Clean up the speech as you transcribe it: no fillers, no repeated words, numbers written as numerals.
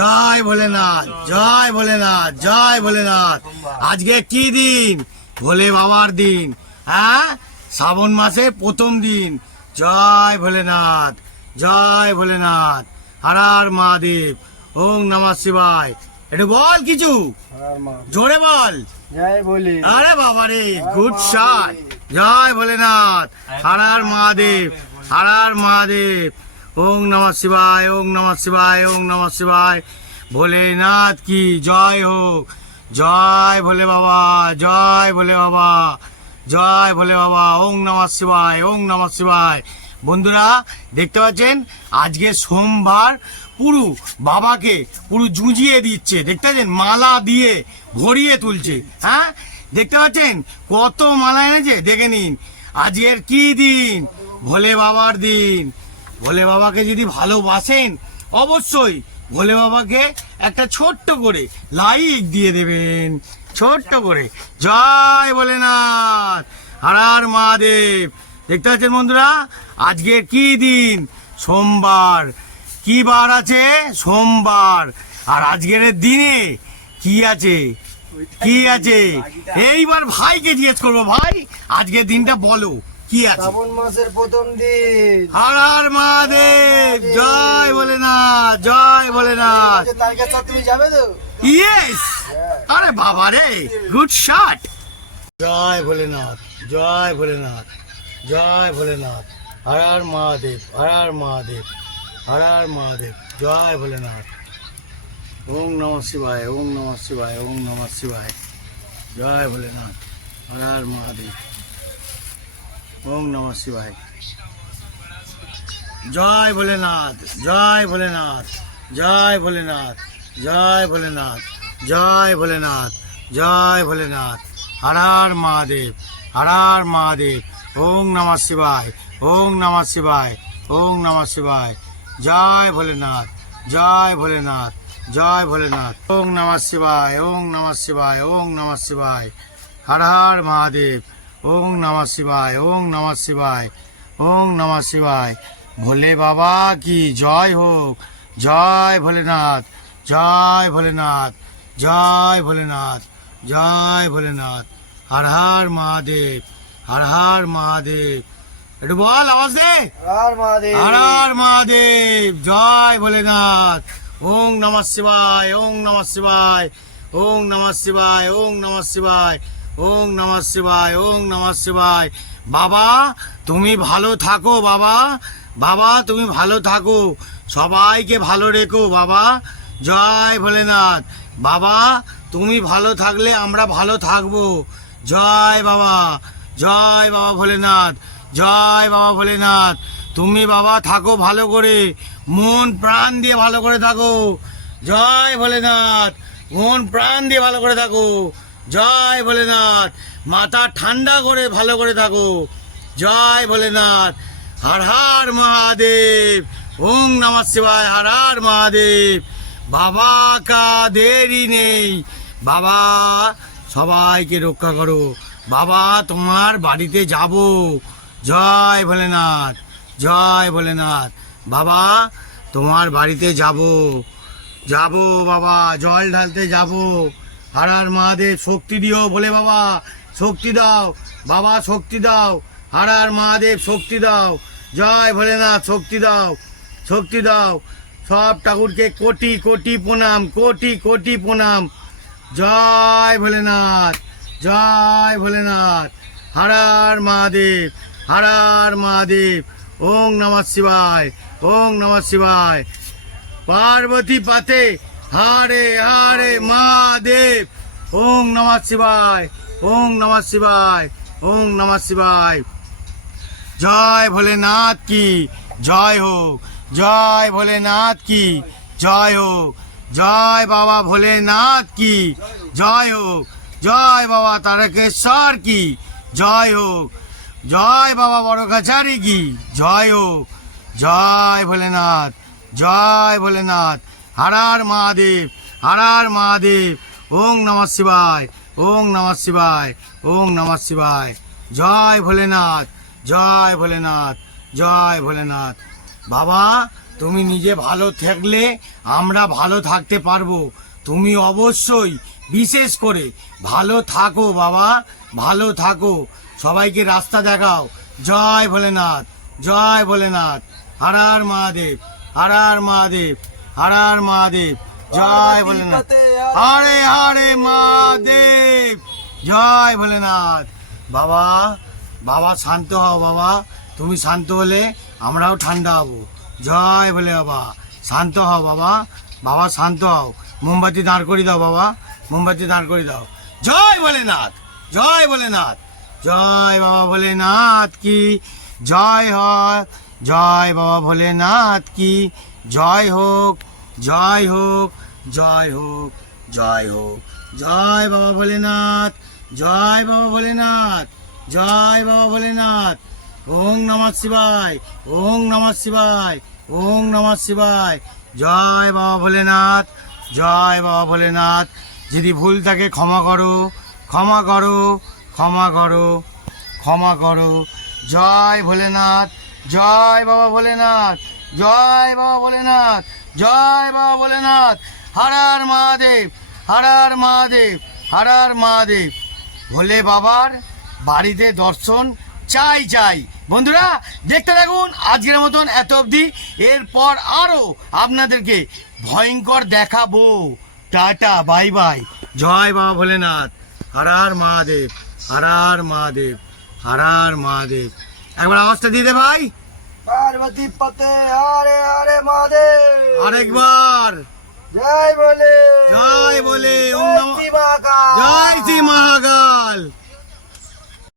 জয় ভোলেনাথ, জয় ভোলেনাথ, জয় ভোলেনাথ। আজকে কি দিন? ভোলে বাবার দিন। হ্যাঁ, শ্রাবণ মাসে প্রথম দিন। জয় ভোলেনাথ, জয় ভোলেনাথ। হর হর মহাদেব। ওং নমঃ শিবায়। একটু বল কিছু, জোরে বল। জয় বলে। আরে বাবা রে, গুড শট। জয় ভোলেনাথ, হর হর মহাদেব, হর হর মহাদেব। ওং নমঃ শিবায়, ওং নমঃ শিবায়, ওং নমঃ শিবায়। ভোলেনাথ কি জয় হোক। জয় ভোলে বাবা, জয় ভোলে বাবা, জয় ভোলে বাবা। ওং নমঃ শিবায়, ওং নমঃ শিবায়। বন্ধুরা দেখতে পাচ্ছেন, আজকে সোমবার পুরো বাবাকে পুরো জুজিয়ে দিচ্ছে। দেখতে পাচ্ছেন, মালা দিয়ে ভরিয়ে তুলছে। হ্যাঁ, দেখতে পাচ্ছেন কত মালা এনেছে, দেখে নিন। আজকের কি দিন? ভোলে বাবার দিন। ভোলে বাবাকে যদি ভালোবাসেন, অবশ্যই ভোলে বাবাকে একটা ছোট্ট করে লাইক দিয়ে দেবেন, ছোট্ট করে। জয় ভোলেনাথ, হর হর মহাদেব। দেখতে পাচ্ছেন বন্ধুরা, আজকের কি দিন? সোমবার। কি বার আছে? সোমবার। আর আজকের দিনে কি আছে? কি আছে? এইবার ভাইকে জিজ্ঞেস করবো, ভাই আজকের দিনটা বলো কি আছে? শ্রাবণ মাসের প্রথম দিন। হর হর মহাদেব, জয় ভোলেনাথ, জয় ভোলেনাথ। তারকা তুমি যাবে তো? ইয়েস। আরে বাবা রে, গুড শট। জয় ভোলেনাথ, জয় ভোলেনাথ, জয় ভোলেনাথ। হর হর মহাদেব, হর হর মহাদেব, হর হর মহাদেব। জয় ভোলেনাথ। ওং নমঃ শিবায়, ওং নমঃ শিবায়, ওং নমঃ শিবায়। জয় ভোলেনাথ, হর হর মহাদেব, ওং নমঃ শিবায়। জয় ভোলেনাথ, জয় ভোলেনাথ, জয় ভোলেনাথ, জয় ভোলেনাথ, জয় ভোলেনাথ, জয় ভোলেনাথ। হর হর মহাদেব, হর হর মহাদেব। ওং নমঃ শিবায়, ওং নমঃ শিবায়, ওং নমঃ শিবায়। জয় ভোলেনাথ, জয় ভোলেনাথ, জয় ভোলেনাথ। ওং নমঃ শিবায়, ওং নমঃ শিবায়, ওং নমঃ শিবায়। হর হর মহাদেব। ওং নমঃ শিবায়, ওং নমঃ শিবায়, ওং নমঃ শিবায়। ভোলে বাবা কি জয় হোক। জয় ভোলেনাথ, জয় ভোলেনাথ, জয় ভোলেনাথ, জয় ভোলেনাথ। হর হর মহাদেব, হর হর মহাদেব। একটু বল, আওয়াজ দে। হর মহাদেব। হর হর মহাদেব, জয় ভোলেনাথ। ওং নমঃ শিবায়, ওং নমঃ শিবায়, ওং নমঃ শিবায়, ওং নমঃ শিবায়, ওং নমঃ শিবায়, ওং নমঃ শিবায়। বাবা তুমি ভালো থাকো, বাবা, বাবা তুমি ভালো থাকো, সবাইকে ভালো রেখো বাবা। জয় ভোলেনাথ। বাবা তুমি ভালো থাকলে আমরা ভালো থাকবো। জয় বাবা, জয় বাবা ভোলেনাথ, জয় বাবা ভোলেনাথ। তুমি বাবা থাকো ভালো করে, মন প্রাণ দিয়ে ভালো করে থাকো। জয় ভোলেনাথ, মন প্রাণ দিয়ে ভালো করে থাকো। জয় ভোলেনাথ, মাথা ঠান্ডা করে ভালো করে থাকো। জয় ভোলেনাথ। হর হর মহাদেব। ওং নমঃ শিবায়, হর হর মহাদেব। বাবা কা দেরি নেই। বাবা সবাইকে রক্ষা করো। বাবা তোমার বাড়িতে যাব। জয় ভোলেনাথ, জয় ভোলেনাথ। বাবা তোমার বাড়িতে যাব, যাব বাবা, জল ঢালতে যাব। হর হর মহাদেব। শক্তি দিও ভোলে বাবা, শক্তি দাও বাবা, শক্তি দাও। হর হর মহাদেব, শক্তি দাও। জয় ভোলেনাথ, শক্তি দাও, শক্তি দাও। সব ঠাকুরকে কোটি কোটি প্রণাম, কোটি কোটি প্রণাম। জয় ভোলেনাথ, জয় ভোলেনাথ। হর হর মহাদেব, হর হর মহাদেব। ওং নমঃ শিবায়, ওং নমঃ শিবায়। পার্বতী পাতে হরে হরে মহাদেব। ওং নমঃ শিবায়, ওং নমঃ শিবায়, ওং নমঃ শিবায়। জয় ভোলেনাথ কি জয় হোক। জয় ভোলেনাথ কি জয় হোক। জয় বাবা ভোলেনাথ কি জয় হোক। জয় বাবা তারকেশ্বর কি জয় হোক। জয় বাবা বড় কাছারি কি জয় হোক। জয় ভোলেনাথ, জয় ভোলেনাথ। হর হর মহাদেব, হর হর মহাদেব। ওং নমঃ শিবায়, ওং নমঃ শিবায়, ওং নমঃ শিবায়। জয় ভোলেনাথ, জয় ভোলেনাথ, জয় ভোলেনাথ। বাবা তুমি নিজে ভালো থাকলে আমরা ভালো থাকতে পারবো। তুমি অবশ্যই বিশেষ করে ভালো থাকো বাবা, ভালো থাকো, সবাইকে রাস্তা দেখাও। জয় ভোলেনাথ, জয় ভোলেনাথ, হর হর মহাদেব, হর হর মহাদেব, হর হর মহাদেব, জয় ভোলেনাথ, হরে হরে মহাদেব, জয় ভোলেনাথ। বাবা, বাবা শান্ত হও বাবা, তুমি শান্ত হলে আমরাও ঠান্ডা হব। জয় ভোলে বাবা, শান্ত হও বাবা, বাবা শান্ত হও। মোমবাতি দাঁড় করে দাও বাবা, মোমবাতি দাঁড় করে দাও। জয় ভোলেনাথ, জয় ভোলেনাথ, জয় বাবা ভোলেনাথ কি জয় হয়, জয় বাবা ভোলেনাথ কি জয় হোক, জয় হোক, জয় হোক, জয় হোক, জয় বাবা ভোলেনাথ, জয় বাবা ভোলেনাথ, জয় বাবা ভোলেনাথ। ওং নমঃ শিবায়, ওং নমঃ শিবায়, ওং নমঃ শিবায়, জয় বাবা ভোলেনাথ, জয় বাবা ভোলেনাথ। যদি ভুল থাকে ক্ষমা করো, ক্ষমা করো, ক্ষমা করো, ক্ষমা করো। জয় ভোলেনাথ, জয় বাবা ভোলেনাথ, জয় বাবা ভোলেনাথ, জয় বাবা ভোলেনাথ, হর হর মহাদেব, হর হর মহাদেব, হর হর মহাদেব। ভোলে বাবার বাড়িতে দর্শন চাই চাই। বন্ধুরা দেখতে থাকুন আজকের মতন এত অবধি, এরপর আরও আপনাদেরকে ভয়ঙ্কর দেখাবো। টাটা, বাই বাই, জয় বাবা ভোলেনাথ, হর হর মহাদেব, হর হর মহাদেব, হর হর মহাদেব। একবার আওয়াজটা দিয়ে দে ভাই, পার্বতী পতে হরে হরে মহাদেব। আরেকবার জয় বলে, জয় বলে, ওম জয় নমঃ, শ্রী মহাকাল। জয় শ্রী মহাকাল।